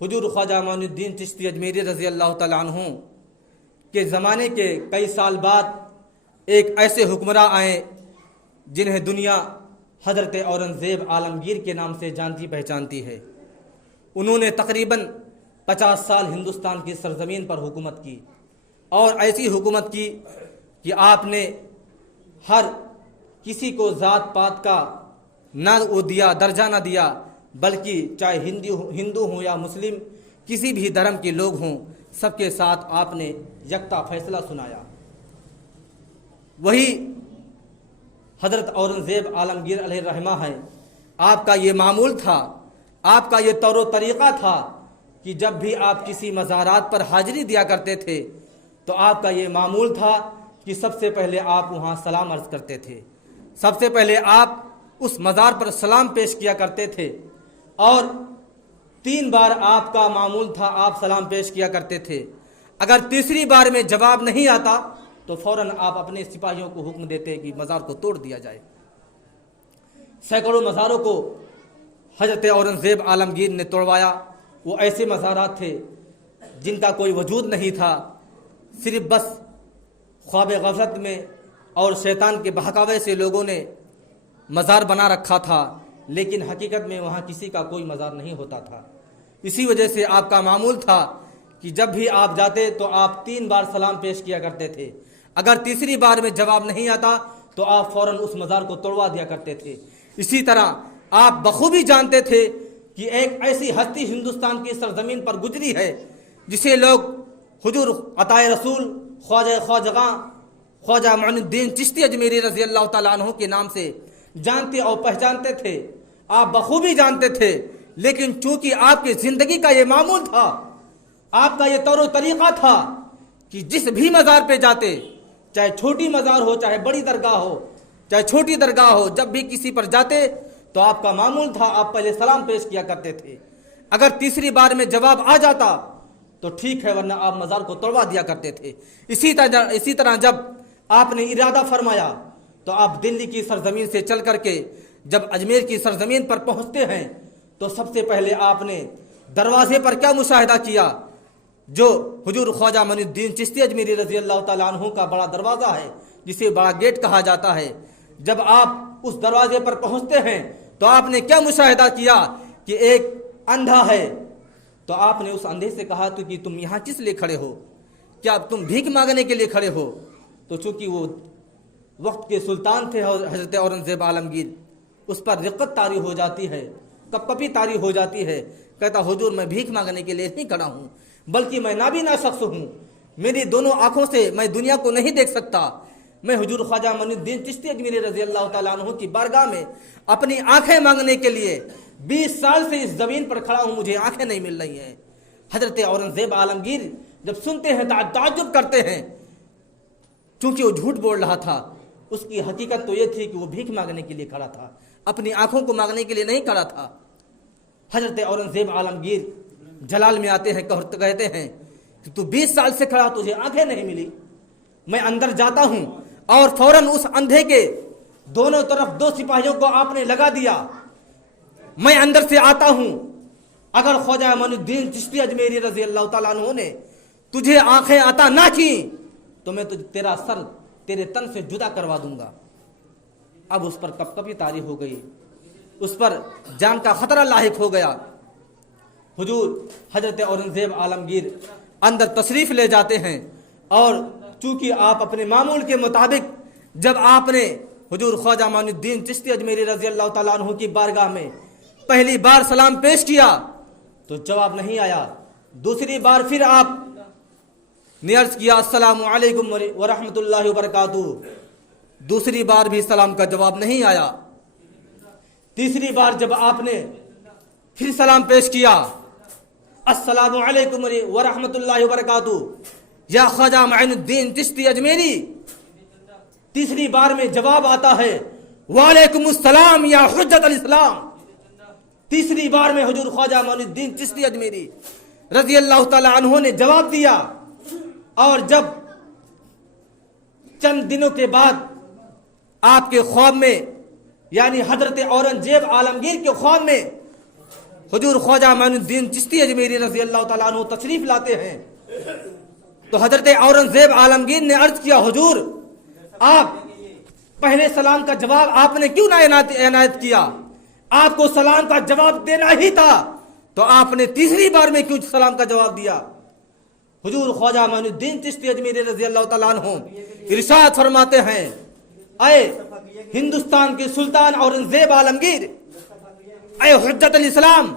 حضور خواجہ معین الدین چشتی اجمیری رضی اللہ تعالیٰ عنہ کے زمانے کے کئی سال بعد ایک ایسے حکمراں آئے جنہیں دنیا حضرت اورنگزیب عالمگیر کے نام سے جانتی پہچانتی ہے۔ انہوں نے تقریباً 50 سال ہندوستان کی سرزمین پر حکومت کی، اور ایسی حکومت کی کہ آپ نے ہر کسی کو ذات پات کا نہ وہ دیا، درجہ نہ دیا، بلکہ چاہے ہندو ہوں یا مسلم، کسی بھی دھرم کے لوگ ہوں، سب کے ساتھ آپ نے یکتا فیصلہ سنایا۔ وہی حضرت اورنگزیب عالمگیر علیہ الرحمہ ہے۔ آپ کا یہ معمول تھا، آپ کا یہ طور و طریقہ تھا کہ جب بھی آپ کسی مزارات پر حاضری دیا کرتے تھے تو آپ کا یہ معمول تھا کہ سب سے پہلے آپ وہاں سلام عرض کرتے تھے، سب سے پہلے آپ اس مزار پر سلام پیش کیا کرتے تھے، اور 3 بار آپ کا معمول تھا آپ سلام پیش کیا کرتے تھے۔ اگر تیسری بار میں جواب نہیں آتا تو فوراً آپ اپنے سپاہیوں کو حکم دیتے کہ مزار کو توڑ دیا جائے۔ سینکڑوں مزاروں کو حضرت اورنگزیب عالمگیر نے توڑوایا۔ وہ ایسے مزارات تھے جن کا کوئی وجود نہیں تھا، صرف بس خواب غفلت میں اور شیطان کے بہکاوے سے لوگوں نے مزار بنا رکھا تھا، لیکن حقیقت میں وہاں کسی کا کوئی مزار نہیں ہوتا تھا۔ اسی وجہ سے آپ کا معمول تھا کہ جب بھی آپ جاتے تو آپ 3 بار سلام پیش کیا کرتے تھے۔ اگر تیسری بار میں جواب نہیں آتا تو آپ فوراً اس مزار کو توڑوا دیا کرتے تھے۔ اسی طرح آپ بخوبی جانتے تھے کہ ایک ایسی ہستی ہندوستان کی سرزمین پر گزری ہے جسے لوگ حضور عطائے رسول خواجہ معین الدین چشتی اجمیری رضی اللہ تعالیٰ عنہ کے نام سے جانتے اور پہچانتے تھے۔ آپ بخوبی جانتے تھے، لیکن چونکہ آپ کی زندگی کا یہ معمول تھا، آپ کا یہ طور و طریقہ تھا کہ جس بھی مزار پہ جاتے، چاہے چھوٹی مزار ہو چاہے بڑی درگاہ ہو، چاہے چھوٹی درگاہ ہو، جب بھی کسی پر جاتے تو آپ کا معمول تھا آپ پہلے سلام پیش کیا کرتے تھے۔ اگر تیسری بار میں جواب آ جاتا تو ٹھیک ہے، ورنہ آپ مزار کو توڑوا دیا کرتے تھے۔ اسی طرح جب آپ نے ارادہ فرمایا تو آپ دلی کی سرزمین سے چل کر کے جب اجمیر کی سرزمین پر پہنچتے ہیں تو سب سے پہلے آپ نے دروازے پر کیا مشاہدہ کیا؟ جو حضور خواجہ معین الدین چشتی اجمیری رضی اللہ تعالیٰ عنہ کا بڑا دروازہ ہے، جسے بڑا گیٹ کہا جاتا ہے۔ جب آپ اس دروازے پر پہنچتے ہیں تو آپ نے کیا مشاہدہ کیا کہ ایک اندھا ہے، تو آپ نے اس اندھے سے کہا تو کہ تم یہاں کس لیے کھڑے ہو؟ کیا تم بھیک مانگنے کے لیے کھڑے ہو؟ تو چونکہ وہ وقت کے سلطان تھے حضرت اورنگزیب عالمگیر، اس پر رقت طاری ہو جاتی ہے، کپکپی طاری ہو جاتی ہے۔ کہتا حضور میں بھیک مانگنے کے لیے نہیں کھڑا ہوں، بلکہ میں نابینا شخص ہوں، میری دونوں آنکھوں سے میں دنیا کو نہیں دیکھ سکتا۔ میں حضور خواجہ معین الدین چشتی اجمیری رضی اللہ تعالیٰ عنہ کی بارگاہ میں اپنی آنکھیں مانگنے کے لیے 20 سال سے اس زمین پر کھڑا ہوں، مجھے آنکھیں نہیں مل رہی ہیں۔ حضرت اورنگزیب عالمگیر جب سنتے ہیں تعجب کرتے ہیں، چونکہ وہ جھوٹ بول رہا تھا، اس کی حقیقت تو یہ تھی کہ وہ بھیک مانگنے کے لیے کھڑا تھا، اپنی آنکھوں کو مانگنے کے لیے نہیں کھڑا تھا۔ حضرت اورنگزیب عالمگیر جلال میں آتے ہیں، کہتے ہیں کہ تو 20 سال سے کھڑا، تجھے آنکھیں نہیں ملی۔ میں اندر جاتا ہوں اور فوراً اس اندھے کے دونوں طرف 2 سپاہیوں کو آپ نے لگا دیا۔ میں اندر سے آتا ہوں، اگر خواجہ معین الدین چشتی اجمیری رضی اللہ تعالیٰ عنہ نے تجھے آنکھیں عطا نہ کی تو میں تیرا سر تیرے تن سے جدا کروا دوں گا۔ اب اس پر کپکپی طاری ہو گئی، اس پر جان کا خطرہ لاحق ہو گیا۔ حضور حضرت اورنگزیب عالمگیر اندر تشریف لے جاتے ہیں، اور چونکہ آپ اپنے معمول کے مطابق جب آپ نے حضور خواجہ معین الدین چشتی اجمیری رضی اللہ تعالیٰ عنہ کی بارگاہ میں پہلی بار سلام پیش کیا تو جواب نہیں آیا۔ دوسری بار پھر آپ نے عرض کیا السلام علیکم ورحمۃ اللہ وبرکاتہ، دوسری بار بھی سلام کا جواب نہیں آیا۔ تیسری بار جب آپ نے پھر سلام پیش کیا السلام علیکم ورحمۃ اللہ وبرکاتہ یا خواجہ معین الدین چشتی اجمیری، تیسری بار میں جواب آتا ہے وعلیکم السلام یا حجت الاسلام۔ تیسری بار میں حضور خواجہ معین الدین چشتی اجمیری رضی اللہ تعالی عنہ نے جواب دیا، اور جب چند دنوں کے بعد آپ کے خواب میں، یعنی حضرت اورنگزیب عالمگیر کے خواب میں حضور خواجہ معین الدین چشتی اجمیری رضی اللہ تعالیٰ عنہ تشریف لاتے ہیں تو حضرت اورنگزیب عالمگیر نے عرض کیا حضور آپ پہلے سلام کا جواب آپ نے کیوں نہ عنایت کیا؟ آپ کو سلام کا جواب دینا ہی تھا تو آپ نے تیسری بار میں کیوں سلام کا جواب دیا؟ حضور خواجہ معین الدین چشتی اجمیری رضی اللہ تعالیٰ عنہ ارشاد فرماتے ہیں اے ہندوستان کے سلطان اورنگزیب عالمگیر، اے حجت الاسلام،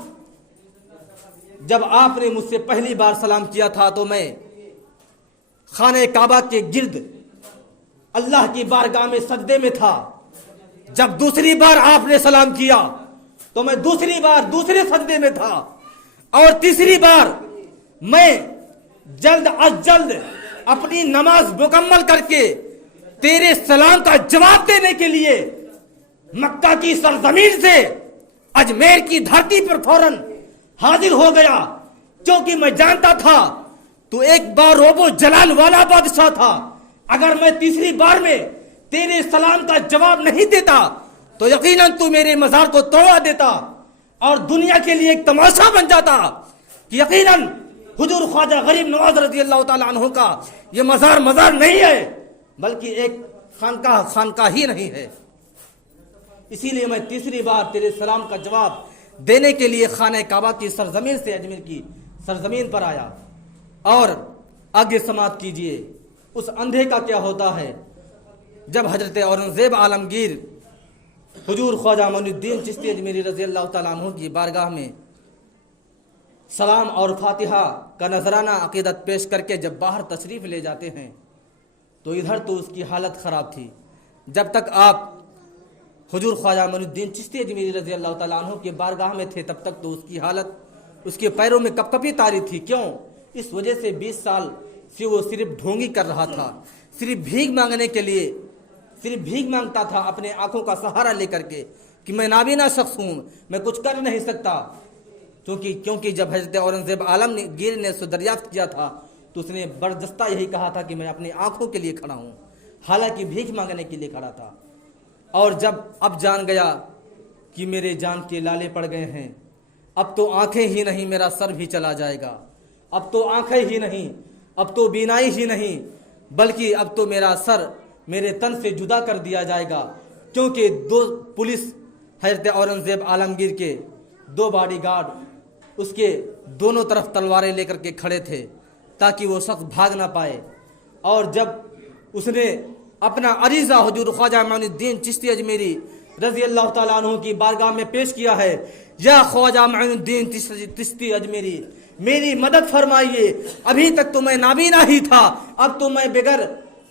جب آپ نے مجھ سے پہلی بار سلام کیا تھا تو میں خانہ کعبہ کے گرد اللہ کی بارگاہ میں سجدے میں تھا. جب دوسری بار آپ نے سلام کیا تو میں دوسرے سجدے میں تھا، اور تیسری بار میں جلد از جلد اپنی نماز مکمل کر کے تیرے سلام کا جواب دینے کے لیے مکہ کی سرزمین سے اجمیر کی دھرتی پر فوراً حاضر ہو گیا، کیونکہ میں جانتا تھا تو ایک بار روب و جلال والا بادشاہ تھا. اگر میں تیسری بار میں تیرے سلام کا جواب نہیں دیتا تو یقیناً تو میرے مزار کو توڑا دیتا اور دنیا کے لیے ایک تماشا بن جاتا کہ یقیناً حضور خواجہ غریب نواز رضی اللہ تعالیٰ عنہ کا یہ مزار نہیں ہے بلکہ ایک خانقاہ ہی نہیں ہے. اسی لیے میں تیسری بار تیرے سلام کا جواب دینے کے لیے خانہ کعبہ کی سرزمین سے اجمیر کی سرزمین پر آیا. اور آگے سماعت کیجئے اس اندھے کا کیا ہوتا ہے جب حضرت اورنگزیب عالمگیر حضور خواجہ معین الدین چشتی اجمیری رضی اللہ تعالیٰ عنہ کی بارگاہ میں سلام اور فاتحہ کا نذرانہ عقیدت پیش کر کے جب باہر تشریف لے جاتے ہیں تو ادھر تو اس کی حالت خراب تھی. جب تک آپ حضور خواجہ معین الدین چشتی اجمیری رضی اللہ تعالیٰ عنہ کی بارگاہ میں تھے تب تک تو اس کی حالت اس کے پیروں میں کپ کپی طاری تھی. کیوں؟ اس وجہ سے 20 سال سے وہ صرف ڈھونگی کر رہا تھا، صرف بھیک مانگنے کے لیے صرف بھیک مانگتا تھا اپنے آنکھوں کا سہارا لے کر کے کہ میں نابینا شخص ہوں، میں کچھ کر نہیں سکتا. کیونکہ جب حضرت اورنگزیب عالمگیر نے اسے دریافت کیا تھا تو اس نے بردستہ یہی کہا تھا کہ میں اپنی آنکھوں کے لیے کھڑا ہوں، حالانکہ بھیک مانگنے کے لیے کھڑا تھا. اور جب اب جان گیا کہ میرے جان کے لالے پڑ گئے ہیں، اب تو آنکھیں ہی نہیں میرا سر بھی چلا جائے گا، اب تو آنکھیں ہی نہیں، اب تو بینائی ہی نہیں، بلکہ اب تو میرا سر میرے تن سے جدا کر دیا جائے گا. کیونکہ 2 پولیس حضرت اورنگزیب عالمگیر کے 2 باڈی گارڈ اس کے دونوں طرف تلواریں لے کر کے کھڑے تھے تاکہ وہ شخص بھاگ نہ پائے. اور جب اس نے اپنا عریضہ حضور خواجہ معین الدین چشتی اجمیری رضی اللہ تعالیٰ عنہ کی بارگاہ میں پیش کیا ہے، یا خواجہ معین الدین چشتی اجمیری میری مدد فرمائیے، ابھی تک تو میں نابینا ہی تھا، اب تو میں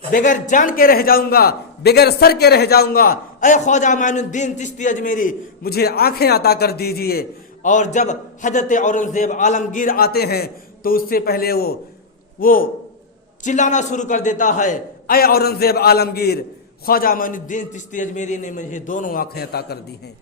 بغیر جان کے رہ جاؤں گا، بغیر سر کے رہ جاؤں گا. اے خواجہ معین الدین چشتی اجمیری مجھے آنکھیں عطا کر دیجئے. اور جب حضرت اورنگزیب عالمگیر آتے ہیں تو اس سے پہلے وہ چلانا شروع کر دیتا ہے، اے اورنگزیب عالمگیر، خواجہ معین الدین چشتی اجمیری نے مجھے دونوں آنکھیں عطا کر دی ہیں.